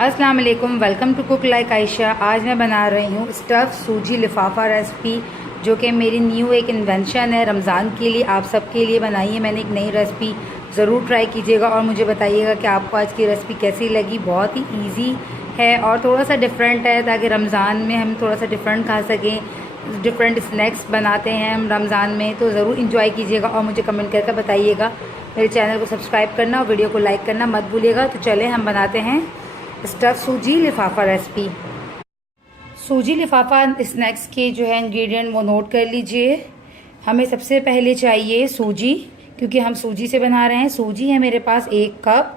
अस्सलाम वालेकुम, welcome to cook like Ayesha. आज मैं बना रही हूँ स्टफ़ सूजी लिफाफा रेसिपी, जो कि मेरी न्यू एक इन्वेंशन है। रमज़ान के लिए आप सबके लिए बनाई है मैंने एक नई रेसिपी। ज़रूर ट्राई कीजिएगा और मुझे बताइएगा कि आपको आज की रेसिपी कैसी लगी। बहुत ही ईजी है और थोड़ा सा डिफरेंट है, ताकि रमज़ान में हम थोड़ा सा डिफरेंट खा सकें। डिफरेंट स्नैक्स बनाते हैं हम रमज़ान में, तो ज़रूर इंजॉय कीजिएगा और मुझे कमेंट करके बताइएगा। मेरे चैनल को सब्सक्राइब करना और वीडियो को लाइक करना मत भूलिएगा। तो चले हम बनाते हैं स्टफ़ सूजी लिफाफा रेसिपी। सूजी लिफाफा स्नैक्स के जो है इंग्रेडिएंट वो नोट कर लीजिए। हमें सबसे पहले चाहिए सूजी, क्योंकि हम सूजी से बना रहे हैं। सूजी है मेरे पास 1 कप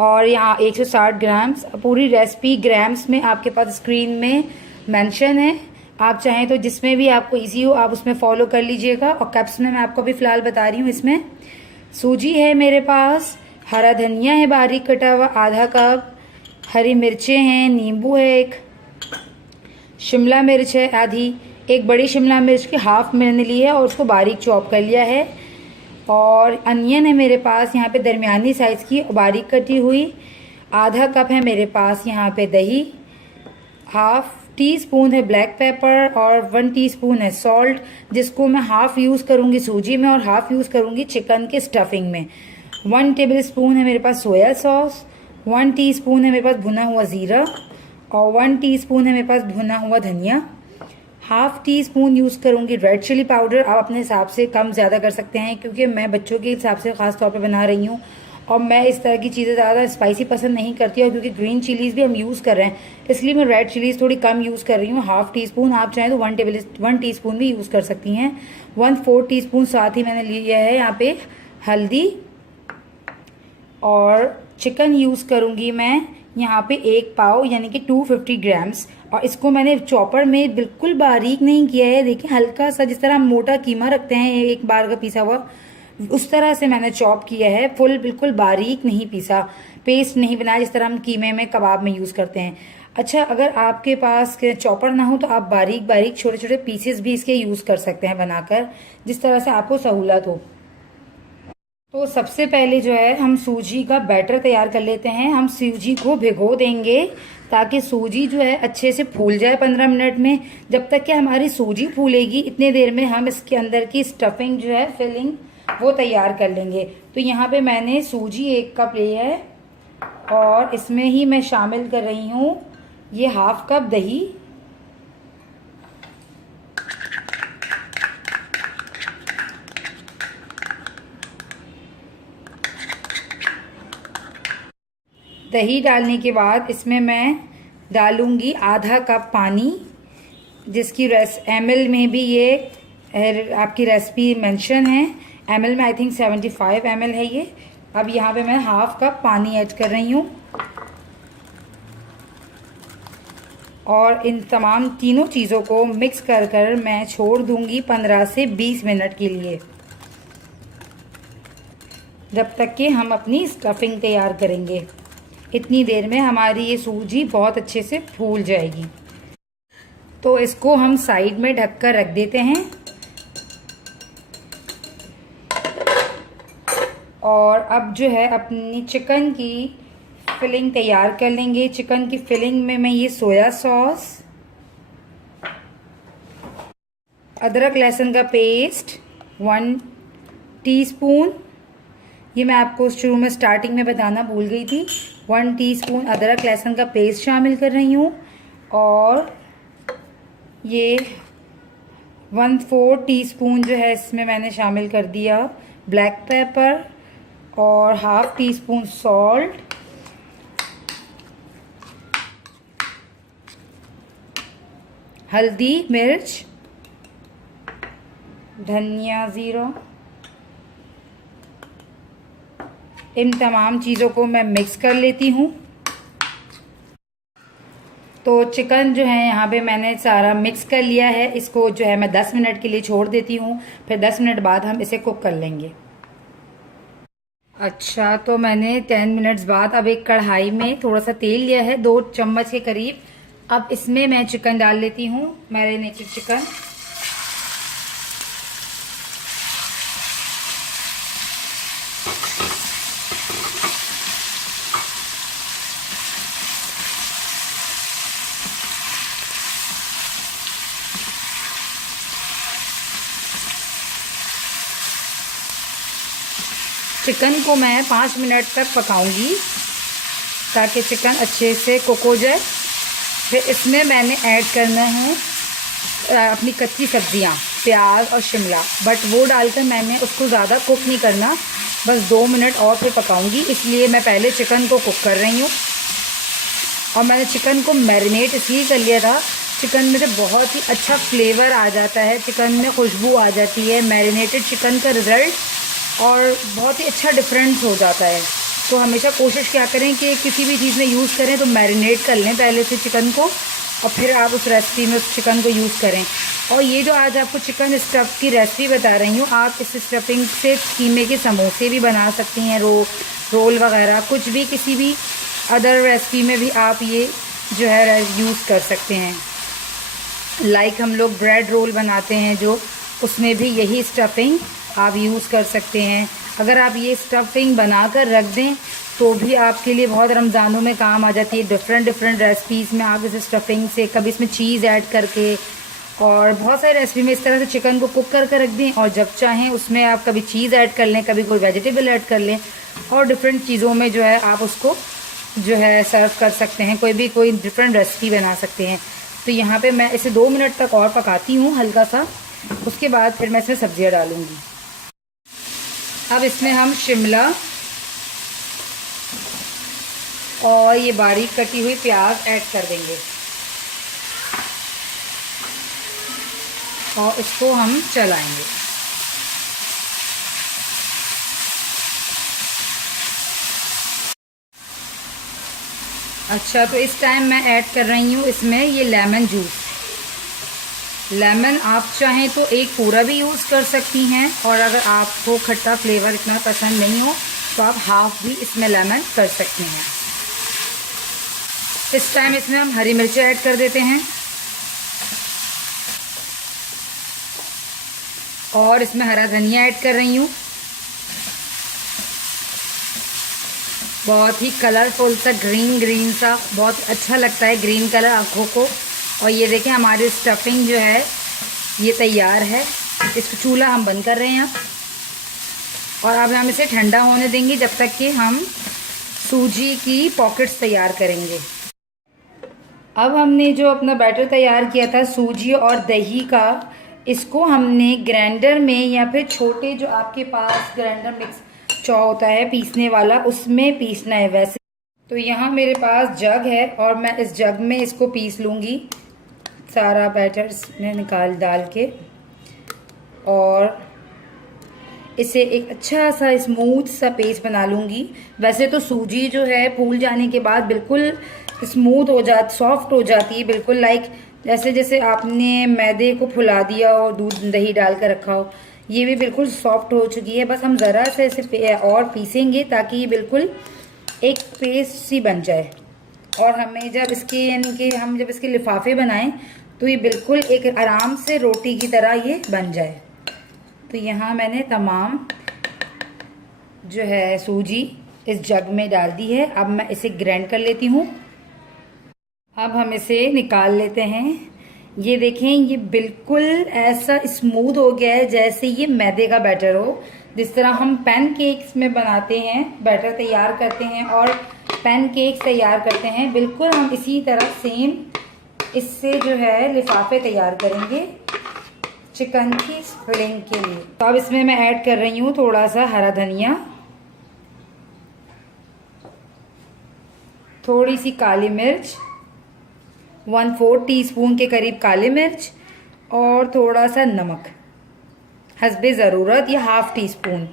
और यहाँ 160 ग्राम्स। पूरी रेसिपी ग्राम्स में आपके पास स्क्रीन में मेंशन है। आप चाहें तो जिसमें भी आपको इजी हो आप उसमें फॉलो कर लीजिएगा। और कप्स में मैं आपको भी फ़िलहाल बता रही हूँ। इसमें सूजी है मेरे पास, हरा धनिया है बारीक कटा हुआ आधा कप, हरी मिर्चें हैं, नींबू है एक, शिमला मिर्च है आधी, एक बड़ी शिमला मिर्च की हाफ मैंने ली है और उसको बारीक चॉप कर लिया है। और अनियन है मेरे पास यहाँ पे दरमियानी साइज़ की बारीक कटी हुई। आधा कप है मेरे पास यहाँ पे दही, हाफ टी स्पून है ब्लैक पेपर और 1 टीस्पून है सॉल्ट, जिसको मैं हाफ यूज़ करूँगी सूजी में और हाफ यूज़ करूँगी चिकन के स्टफिंग में। 1 टेबल स्पून है मेरे पास सोया सॉस, 1 टीस्पून है मेरे पास भुना हुआ ज़ीरा और 1 टीस्पून है मेरे पास भुना हुआ धनिया। हाफ टी स्पून यूज़ करूँगी रेड चिली पाउडर। आप अपने हिसाब से कम ज़्यादा कर सकते हैं, क्योंकि मैं बच्चों के हिसाब से ख़ास तौर पे बना रही हूँ और मैं इस तरह की चीज़ें ज़्यादा स्पाइसी पसंद नहीं करती, और क्योंकि ग्रीन चिलीज़ भी हम यूज़ कर रहे हैं इसलिए मैं रेड चिलीज़ थोड़ी कम यूज़ कर रही हूँ। हाफ टी स्पून, आप चाहें तो 1 टीस्पून भी यूज़ कर सकती हैं। 1/4 टीस्पून साथ ही मैंने लिया है यहाँ पे हल्दी। और चिकन यूज़ करूँगी मैं यहाँ पे 1 पाव यानी कि 250 ग्राम्स। और इसको मैंने चॉपर में बिल्कुल बारीक नहीं किया है। देखिए हल्का सा, जिस तरह हम मोटा कीमा रखते हैं एक बार का पिसा हुआ, उस तरह से मैंने चॉप किया है। फुल बिल्कुल बारीक नहीं पीसा, पेस्ट नहीं बनाया जिस तरह हम कीमे में कबाब में यूज़ करते हैं। अच्छा, अगर आपके पास चॉपर ना हो तो आप बारीक बारीक छोटे छोटे पीसेस भी इसके यूज़ कर सकते हैं बनाकर, जिस तरह से आपको सहूलत हो। तो सबसे पहले जो है हम सूजी का बैटर तैयार कर लेते हैं। हम सूजी को भिगो देंगे ताकि सूजी जो है अच्छे से फूल जाए 15 मिनट में। जब तक कि हमारी सूजी फूलेगी इतने देर में हम इसके अंदर की स्टफिंग जो है फिलिंग वो तैयार कर लेंगे। तो यहाँ पे मैंने सूजी 1 कप ली है और इसमें ही मैं शामिल कर रही हूँ ये हाफ कप दही, दही डालने के बाद इसमें मैं डालूंगी आधा कप पानी, जिसकी एमएल में भी ये आपकी रेसिपी मेंशन है। एमएल में आई थिंक 75 एमएल है ये। अब यहाँ पे मैं हाफ कप पानी ऐड कर रही हूँ और इन तमाम तीनों चीज़ों को मिक्स कर कर मैं छोड़ दूंगी 15 से 20 मिनट के लिए, जब तक कि हम अपनी स्टफिंग तैयार करेंगे। इतनी देर में हमारी ये सूजी बहुत अच्छे से फूल जाएगी। तो इसको हम साइड में ढककर रख देते हैं और अब जो है अपनी चिकन की फिलिंग तैयार कर लेंगे। चिकन की फिलिंग में मैं ये सोया सॉस, अदरक लहसुन का पेस्ट 1 टीस्पून, ये मैं आपको शुरू में स्टार्टिंग में बताना भूल गई थी, 1 टीस्पून अदरक लहसुन का पेस्ट शामिल कर रही हूँ। और ये 1/4 टीस्पून जो है इसमें मैंने शामिल कर दिया ब्लैक पेपर और हाफ टी स्पून सॉल्ट, हल्दी मिर्च, धनिया ज़ीरा। इन तमाम चीज़ों को मैं मिक्स कर लेती हूँ। तो चिकन जो है यहाँ पे मैंने सारा मिक्स कर लिया है। इसको जो है मैं 10 मिनट के लिए छोड़ देती हूँ, फिर 10 मिनट बाद हम इसे कुक कर लेंगे। अच्छा, तो मैंने 10 मिनट्स बाद अब एक कढ़ाई में थोड़ा सा तेल लिया है 2 चम्मच के करीब। अब इसमें मैं चिकन डाल लेती हूँ, मैरिनेटेड चिकन। चिकन को मैं 5 मिनट तक पकाऊंगी ताकि चिकन अच्छे से कुक हो जाए। फिर इसमें मैंने ऐड करना है अपनी कच्ची सब्जियां, प्याज और शिमला, बट वो डालकर मैंने उसको ज़्यादा कुक नहीं करना, बस 2 मिनट और फिर पकाऊंगी। इसलिए मैं पहले चिकन को कुक कर रही हूँ। और मैंने चिकन को मैरिनेट इसलिए कर लिया था, चिकन में से बहुत ही अच्छा फ्लेवर आ जाता है, चिकन में खुशबू आ जाती है। मैरिनेटेड चिकन का रिज़ल्ट और बहुत ही अच्छा डिफरेंस हो जाता है। तो हमेशा कोशिश क्या करें कि किसी भी चीज़ में यूज़ करें तो मैरिनेट कर लें पहले से चिकन को, और फिर आप उस रेसिपी में उस चिकन को यूज़ करें। और ये जो आज आपको चिकन स्टफ़ की रेसिपी बता रही हूँ, आप इस स्टफिंग से कीमे के समोसे भी बना सकती हैं, रोल वगैरह, कुछ भी, किसी भी अदर रेसिपी में भी आप ये जो है यूज़ कर सकते हैं। लाइक हम लोग ब्रेड रोल बनाते हैं जो, उसमें भी यही स्टफिंग आप यूज़ कर सकते हैं। अगर आप ये स्टफिंग बना कर रख दें तो भी आपके लिए बहुत रमज़ानों में काम आ जाती है। डिफरेंट रेसिपीज़ में आप इस स्टफिंग से, कभी इसमें चीज़ ऐड करके, और बहुत सारी रेसिपी में इस तरह से चिकन को कुक करके रख दें, और जब चाहें उसमें आप कभी चीज़ ऐड कर लें, कभी कोई वेजिटेबल ऐड कर लें, और डिफरेंट चीज़ों में जो है आप उसको जो है सर्व कर सकते हैं, कोई डिफरेंट रेसिपी बना सकते हैं। तो यहाँ पे मैं इसे 2 मिनट तक और पकाती हूँ हल्का सा, उसके बाद फिर मैं इसमें सब्जियाँ डालूँगी। अब इसमें हम शिमला और ये बारीक कटी हुई प्याज ऐड कर देंगे, और इसको हम चलाएंगे। अच्छा, तो इस टाइम मैं ऐड कर रही हूँ इसमें ये लेमन जूस। लेमन आप चाहें तो एक पूरा भी यूज़ कर सकती हैं, और अगर आपको खट्टा फ्लेवर इतना पसंद नहीं हो तो आप हाफ भी इसमें लेमन कर सकती हैं। इस टाइम इसमें हम हरी मिर्ची ऐड कर देते हैं, और इसमें हरा धनिया ऐड कर रही हूँ। बहुत ही कलरफुल सा ग्रीन सा बहुत अच्छा लगता है, ग्रीन कलर आँखों को। और ये देखें हमारी स्टफिंग जो है ये तैयार है। इसको चूल्हा हम बंद कर रहे हैं अब, और अब हम इसे ठंडा होने देंगे जब तक कि हम सूजी की पॉकेट्स तैयार करेंगे। अब हमने जो अपना बैटर तैयार किया था सूजी और दही का, इसको हमने ग्राइंडर में या फिर छोटे जो आपके पास ग्राइंडर मिक्स चौ होता है पीसने वाला, उसमें पीसना है। वैसे तो यहाँ मेरे पास जग है और मैं इस जग में इसको पीस लूँगी सारा बैटर में डाल के, और इसे एक अच्छा सा स्मूथ सा पेस्ट बना लूँगी। वैसे तो सूजी जो है फूल जाने के बाद बिल्कुल स्मूथ हो जाती, सॉफ्ट हो जाती है, बिल्कुल लाइक जैसे आपने मैदे को फुला दिया और दूध दही डाल कर रखा हो, ये भी बिल्कुल सॉफ्ट हो चुकी है। बस हम ज़रा से इसे और पीसेंगे ताकि ये बिल्कुल एक पेस्ट सी बन जाए। और हमें जब इसके यानी कि हम जब इसके लिफाफे बनाएं तो ये बिल्कुल एक आराम से रोटी की तरह ये बन जाए। तो यहाँ मैंने तमाम जो है सूजी इस जग में डाल दी है। अब मैं इसे ग्राइंड कर लेती हूँ। अब हम इसे निकाल लेते हैं। ये देखें, ये बिल्कुल ऐसा स्मूथ हो गया है जैसे ये मैदे का बैटर हो। जिस तरह हम पैनकेक्स में बनाते हैं, बैटर तैयार करते हैं और पैनकेक्स तैयार करते हैं, बिल्कुल हम इसी तरह सेम इससे जो है लिफाफे तैयार करेंगे चिकन की फिलिंग के लिए। तो अब इसमें मैं ऐड कर रही हूँ थोड़ा सा हरा धनिया, थोड़ी सी काली मिर्च, 1/4 टीस्पून के करीब काली मिर्च, और थोड़ा सा नमक हस्बे ज़रूरत या 1/2 टीस्पून।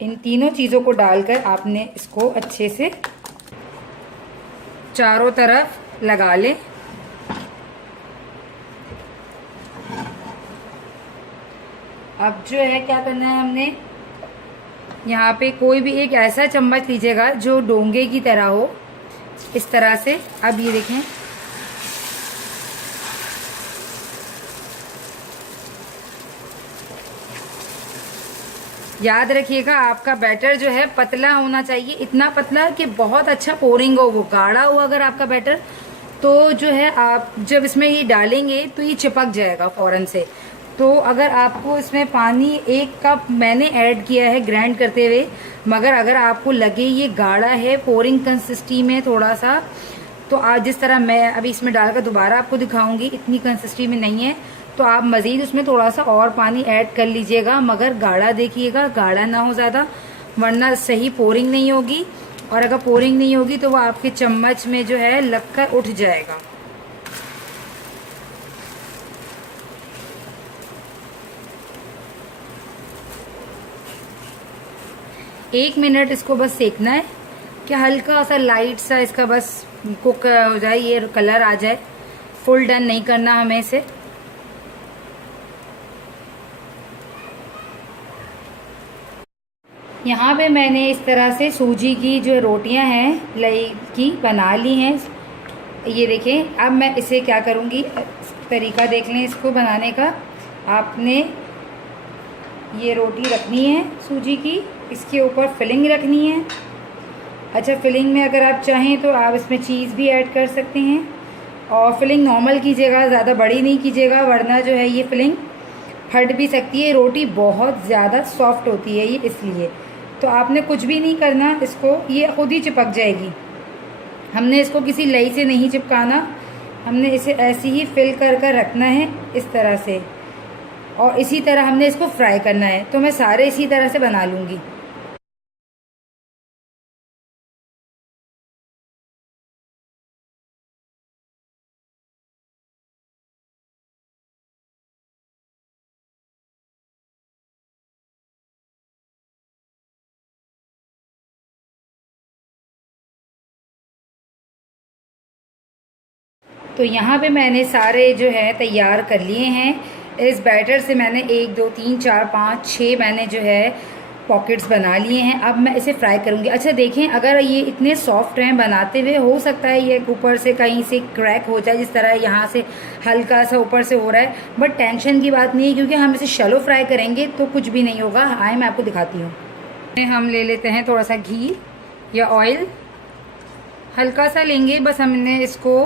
इन तीनों चीज़ों को डालकर आपने इसको अच्छे से चारों तरफ लगा लें। अब जो है क्या करना है, हमने यहाँ पे कोई भी एक ऐसा चम्मच लीजिएगा जो डोंगे की तरह हो, इस तरह से। अब ये देखें, याद रखिएगा आपका बैटर जो है पतला होना चाहिए, इतना पतला कि बहुत अच्छा पोरिंग हो। वो गाढ़ा हो अगर आपका बैटर तो जो है आप जब इसमें ये डालेंगे तो ये चिपक जाएगा फौरन से। तो अगर आपको इसमें पानी 1 कप मैंने ऐड किया है ग्राइंड करते हुए, मगर अगर आपको लगे ये गाढ़ा है, पोरिंग कंसिस्टेंसी में थोड़ा सा, तो आज जिस तरह मैं अभी इसमें डालकर दोबारा आपको दिखाऊंगी, इतनी कंसिस्टेंसी में नहीं है, तो आप मज़ीद उसमें थोड़ा सा और पानी ऐड कर लीजिएगा, मगर गाढ़ा देखिएगा, गाढ़ा ना हो ज़्यादा, वरना सही पोरिंग नहीं होगी। और अगर पोरिंग नहीं होगी तो वो आपके चम्मच में जो है लगकर उठ जाएगा। एक मिनट इसको बस सेकना है कि हल्का सा लाइट सा इसका बस कुक हो जाए, ये कलर आ जाए। फुल डन नहीं करना हमें इसे। यहाँ पे मैंने इस तरह से सूजी की जो रोटियां हैं लई की बना ली हैं। ये देखें, अब मैं इसे क्या करूँगी, तरीका देख लें इसको बनाने का। आपने ये रोटी रखनी है सूजी की, इसके ऊपर फिलिंग रखनी है। अच्छा, फिलिंग में अगर आप चाहें तो आप इसमें चीज़ भी ऐड कर सकते हैं, और फिलिंग नॉर्मल कीजिएगा, ज़्यादा बड़ी नहीं कीजिएगा, वरना जो है ये फिलिंग फट भी सकती है। रोटी बहुत ज़्यादा सॉफ्ट होती है ये, इसलिए तो आपने कुछ भी नहीं करना इसको, ये खुद ही चिपक जाएगी। हमने इसको किसी लई से नहीं चिपकाना, हमने इसे ऐसे ही फिल कर रखना है इस तरह से, और इसी तरह हमने इसको फ्राई करना है। तो मैं सारे इसी तरह से बना लूँगी। तो यहाँ पे मैंने सारे जो है तैयार कर लिए हैं। इस बैटर से मैंने 1 2 3 4 5 6 मैंने जो है पॉकेट्स बना लिए हैं। अब मैं इसे फ्राई करूँगी। अच्छा देखें, अगर ये इतने सॉफ्ट हैं बनाते हुए, हो सकता है ये ऊपर से कहीं से क्रैक हो जाए, जिस तरह यहाँ से हल्का सा ऊपर से हो रहा है, बट टेंशन की बात नहीं है, क्योंकि हम इसे शैलो फ्राई करेंगे तो कुछ भी नहीं होगा। आए मैं आपको दिखाती हूँ। हम ले लेते हैं थोड़ा सा घी या ऑयल, हल्का सा लेंगे बस। हमने इसको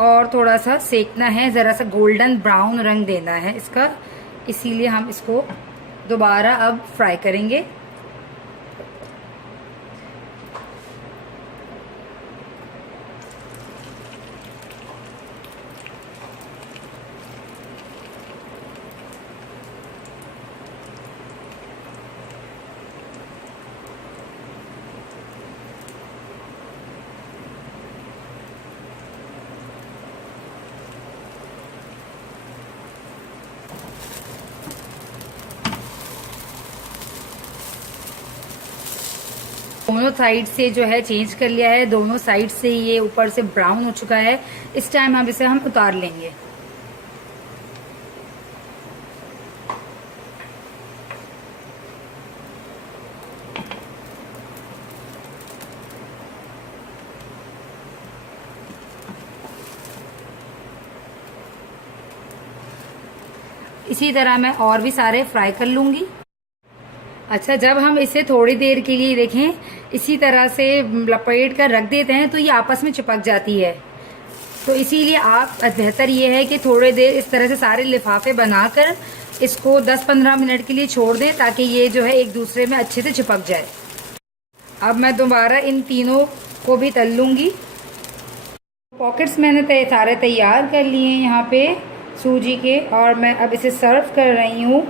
और थोड़ा सा सेकना है, ज़रा सा गोल्डन ब्राउन रंग देना है इसका, इसीलिए हम इसको दोबारा अब फ्राई करेंगे। दोनों साइड से जो है चेंज कर लिया है, दोनों साइड से ये ऊपर से ब्राउन हो चुका है। इस टाइम हम इसे उतार लेंगे। इसी तरह मैं और भी सारे फ्राई कर लूंगी। अच्छा, जब हम इसे थोड़ी देर के लिए देखें इसी तरह से लपेट कर रख देते हैं तो ये आपस में चिपक जाती है। तो इसीलिए आप बेहतर ये है कि थोड़ी देर इस तरह से सारे लिफाफे बनाकर इसको 10-15 मिनट के लिए छोड़ दें, ताकि ये जो है एक दूसरे में अच्छे से चिपक जाए। अब मैं दोबारा इन तीनों को भी तल लूँगी। पॉकेट्स मैंने सारे तैयार कर लिए हैं यहाँ पे सूजी के, और मैं अब इसे सर्व कर रही हूँ।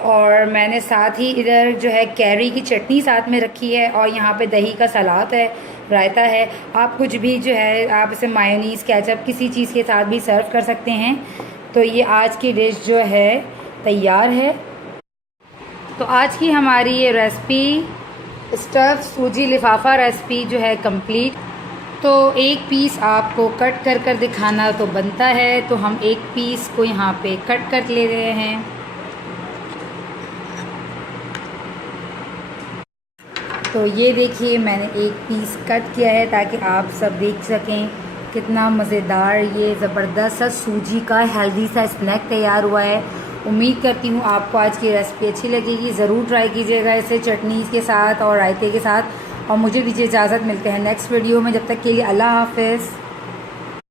और मैंने साथ ही इधर जो है कैरी की चटनी साथ में रखी है, और यहाँ पे दही का सलाद है, रायता है। आप कुछ भी जो है आप इसे मायोनीज़, केचप किसी चीज़ के साथ भी सर्व कर सकते हैं। तो ये आज की डिश जो है तैयार है। तो आज की हमारी ये रेसिपी स्टफ़ सूजी लिफाफा रेसिपी जो है कंप्लीट। तो एक पीस आपको कट कर दिखाना तो बनता है, तो हम एक पीस को यहाँ पे कट कर ले रहे हैं। तो ये देखिए, मैंने एक पीस कट किया है ताकि आप सब देख सकें कितना मज़ेदार ये ज़बरदस्त सा सूजी का हेल्दी सा स्नैक तैयार हुआ है। उम्मीद करती हूँ आपको आज की रेसिपी अच्छी लगेगी। ज़रूर ट्राई कीजिएगा इसे चटनी के साथ और रायते के साथ। और मुझे दीजिए इजाज़त। मिलते हैं नेक्स्ट वीडियो में, जब तक के लिए अल्लाह हाफ़िज़।